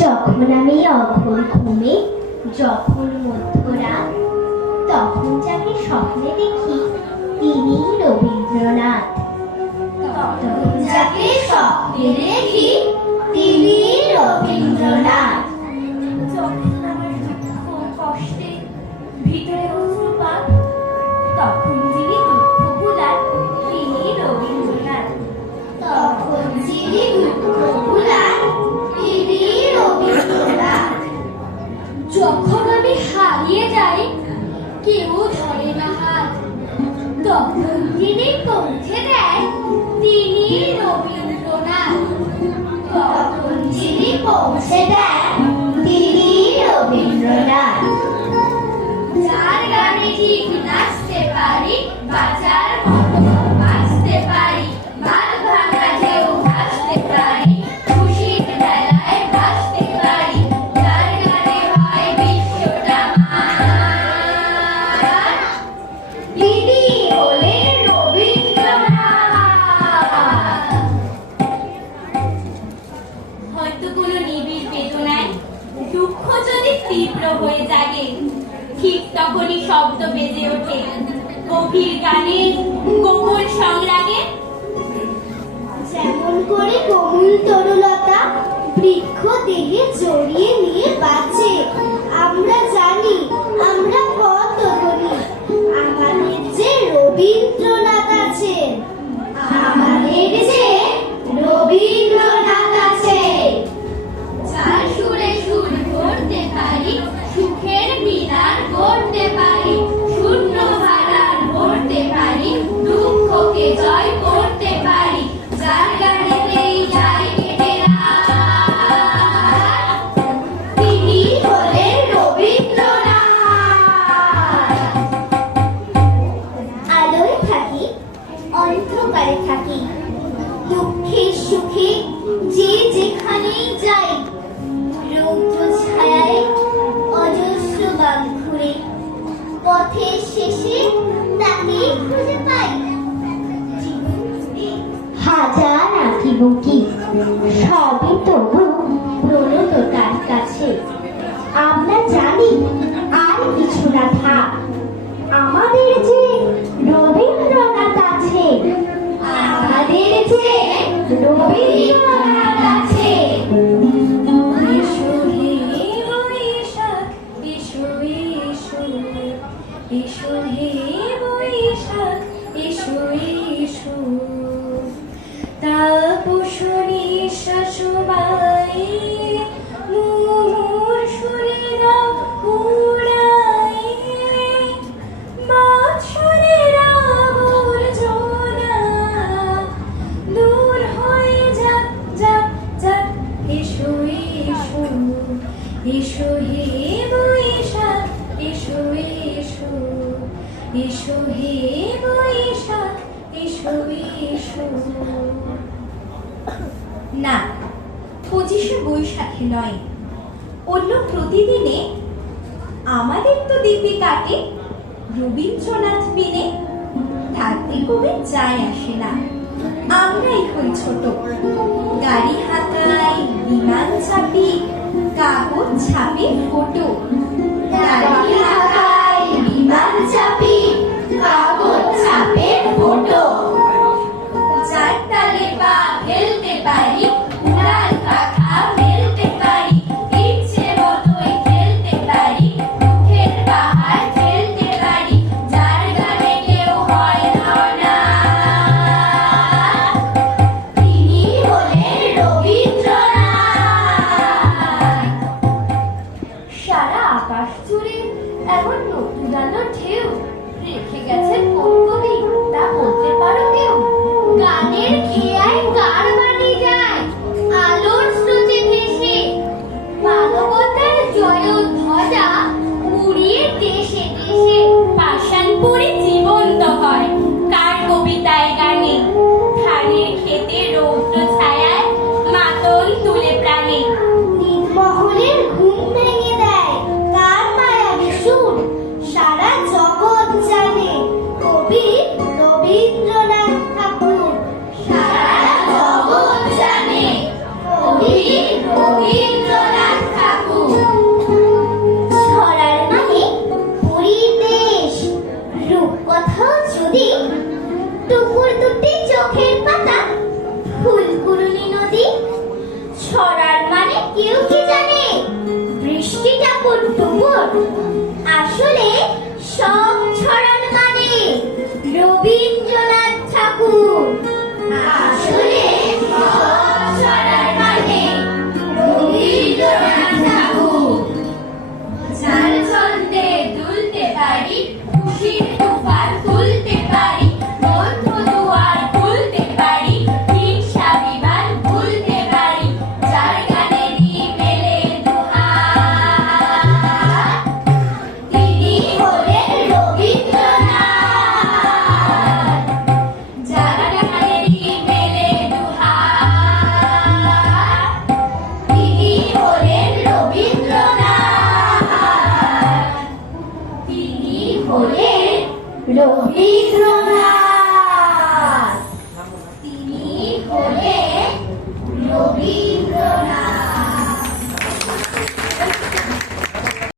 যখন আমি অঘোর ঘুমে, যখন মধ্যরাত, তখন যাকে স্বপ্নে দেখি তিনি রবীন্দ্রনাথ। তখন যাকে স্বপ্নে দেখি তিনি রবীন্দ্রনাথ। যখন আমার দুঃখ কষ্টে ভিতরে অশ্রুপাত, তখন যিনি দুঃখ ভুলান তিনি রবীন্দ্রনাথ। তখন যিনি দুঃখ ভুলান তিনি রবীন্দ্রনাথ। যখন আমি হারিয়ে যাই, কেউ ধরে না হাত, তখন তিনি পৌঁছে দেয় তিনি রবীন্দ্রনাথ। তখন যিনি পৌঁছে দেন তিনি রবীন্দ্রনাথ। যার গানে ঠিক নাচতে পারি, বাঁচার মতো বাঁচতে পারি, বাঁধ ভাঙা ঢেউ ভাসতে পারি, খুশির বেলায় ভাসতে পারি, যার গানে হয় বিশ্বটা মান, তিনি হলেন রবীন্দ্রনাথ। হয়তো কোনো নিবিড় বেদনায় দুঃখ যদি তীব্র হয়ে জাগে, ঠিক তখনই শব্দ বেজে ওঠে গভীর গানের কোমল সংরাগে। যেমন করে কোমল তরুলতা বৃক্ষ দেহে জড়িয়ে নিয়ে বাঁচে, আমরা জানি আমরা কত ধনী, আমাদের যে রবীন্দ্রনাথ আছেন, আমাদের যে রবীন্দ্রনাথ আছেন। যার সুরে সুর করতে পারি, সুখের মিনার করতে পারি, শূন্য ভাড়ার ভরতে পারি, দুঃখকে জয় করতে পারি, যার গানেতেই যায় কেটে রাত, তিনি হলেন রবীন্দ্রনাথ। আলোয় থাকি, অন্ধকারে থাকি, দুঃখে সুখে যে যেখানেই যাই, রৌদ্র ছায়ায় অজস্র বাগ ঘুরে, পথের শেষে তাকেই খুঁজে পাই। হাজার আঁকিবুকি সবই তবু প্রণত তার কাছে, আমরা জানি আর কিছু না থাক, আমাদের যে রবীন্দ্রনাথ আছে, আমাদের যে রবীন্দ্রনাথ আছে। এসো হে বৈশাখ, এসো এসো, এসো হে বৈশাখ, এসো এসো, তাপসী শাশুবাই মুমুর সুরে দাও উড়াই, বৎসরের আবর্জনা দূর হয়ে যাক যাক যাক। এসো এসো, এসো হে বৈশাখ, এসো এসো, এসো হে বৈশাখ, এসো এসো। না, 25শে বৈশাখে নয়, অন্য প্রতিদিনে আমাদের তো দিব্যি কাটে রবীন্দ্রনাথ বিনে। থাকতে কবি যায় আসে না, আমরাই হই ছোট, গাড়ি হাঁকাই, বিমান চাপি, কাগজ ছাপে ফটো, গাড়ি হাঁকাই, বিমান চাপি, কাগজ ছাপে ফটো। যার তালে পা ফেলতে পারি, উড়াল পাখা ফেলতে পারি, ইচ্ছে মতোই খেলতে পারি, দুঃখের পাহাড় ফেলতে পারি, যার গানে কেউ হয় না, তিনি হলেন রবীন্দ্রনাথ। সারা আকাশ জুড়ে এমন আকুল